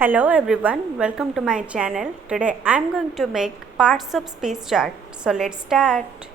Hello everyone, welcome to my channel. Today I am going to make parts of speech chart. So let's start.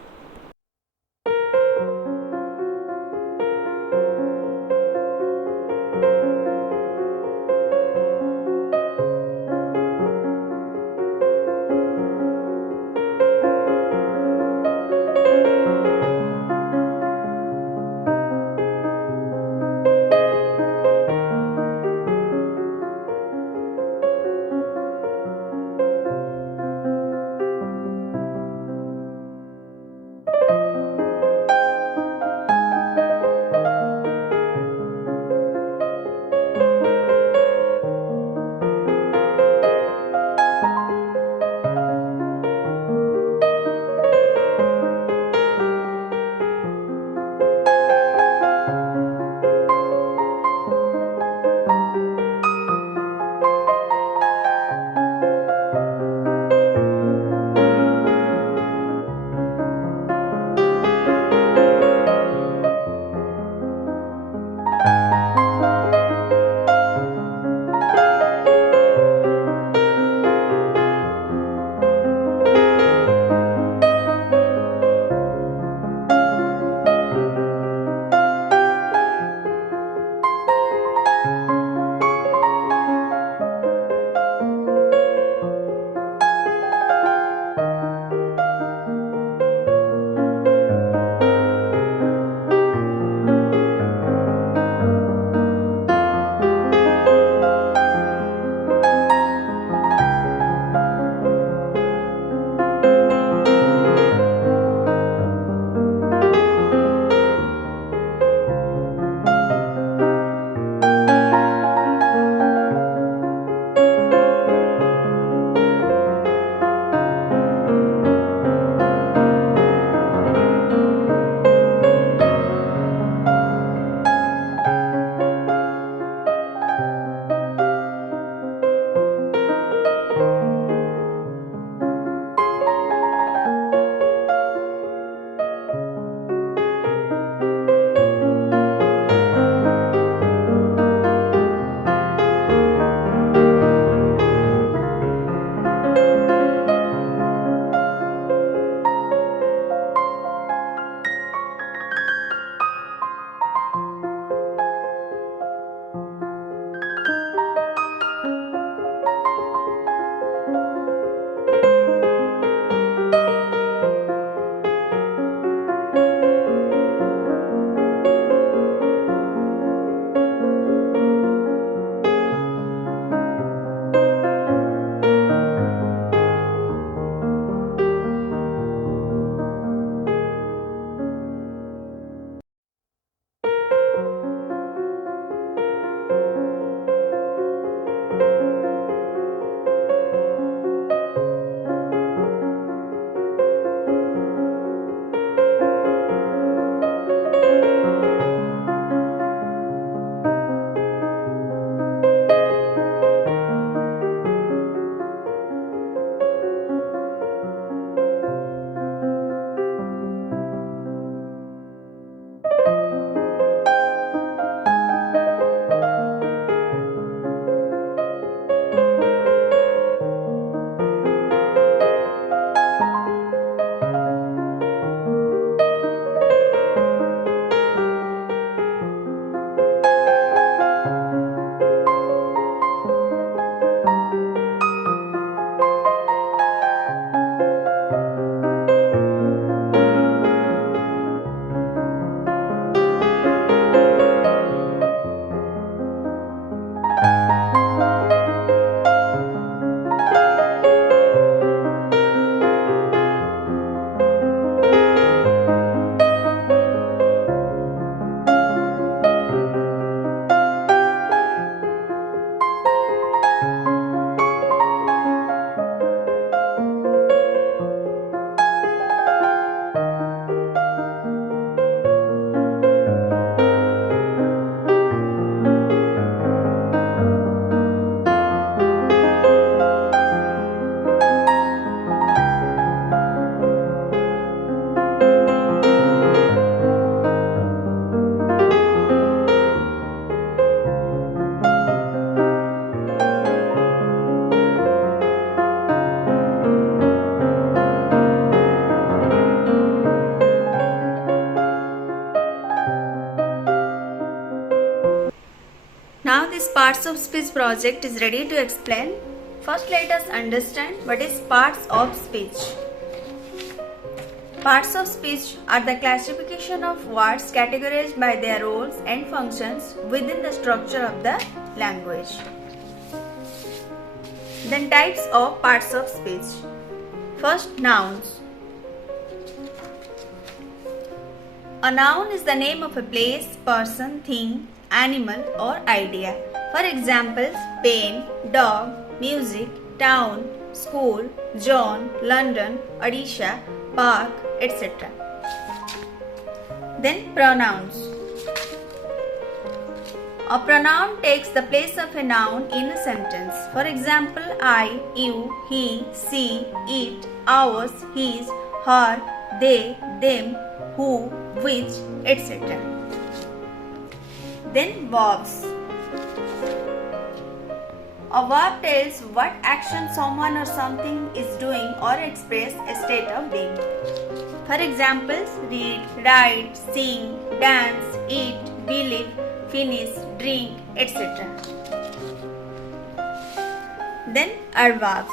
parts of speech project is ready to explain. First, let us understand what is parts of speech. Parts of speech are the classification of words categorized by their roles and functions within the structure of the language. Then types of parts of speech. First, nouns. A noun is the name of a place, person, thing, animal or idea. For examples, pen, dog, music, town, school, John, London, Odisha, park, etc. Then pronouns. A pronoun takes the place of a noun in a sentence. For example, I, you, he, she, it, ours, his, her, they, them, who, which, etc. Then verbs. A verb tells what action someone or something is doing or express a state of being. For examples, read, write, sing, dance, eat, believe, finish, drink, etc. Then adverbs.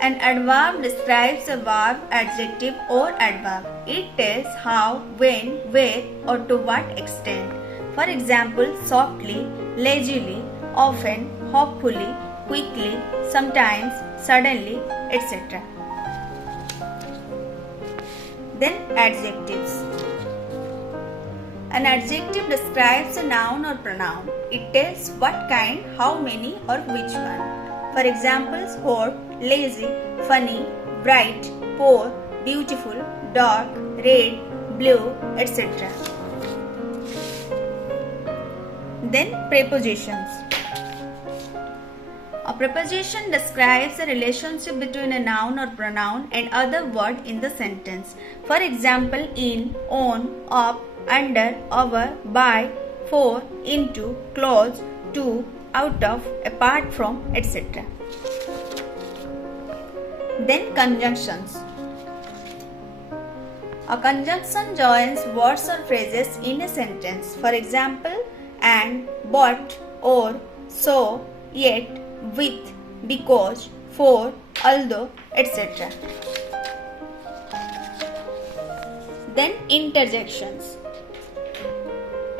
An adverb describes a verb, adjective or adverb. It tells how, when, where or to what extent. For example, softly, lazily, often, hopefully, quickly, sometimes, suddenly, etc. Then adjectives. An adjective describes a noun or pronoun. It tells what kind, how many or which one. For example, sport, lazy, funny, bright, poor, beautiful, dark, red, blue, etc. Then prepositions. A preposition describes a relationship between a noun or pronoun and other word in the sentence. For example, in, on, up, under, over, by, for, into, close, to, out of, apart from, etc. Then conjunctions. A conjunction joins words or phrases in a sentence. For example, and, but, or, so, yet, with, because, for, although, etc. Then interjections.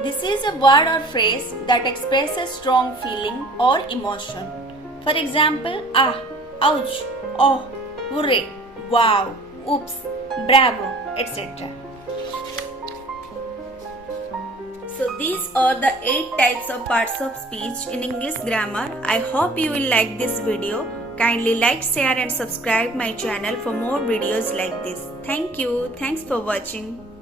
This is a word or phrase that expresses strong feeling or emotion. For example, ah, ouch, oh, hooray, wow, oops, bravo, etc. So these are the 8 types of parts of speech in English grammar. I hope you will like this video. Kindly like, share and subscribe my channel for more videos like this. Thank you. Thanks for watching.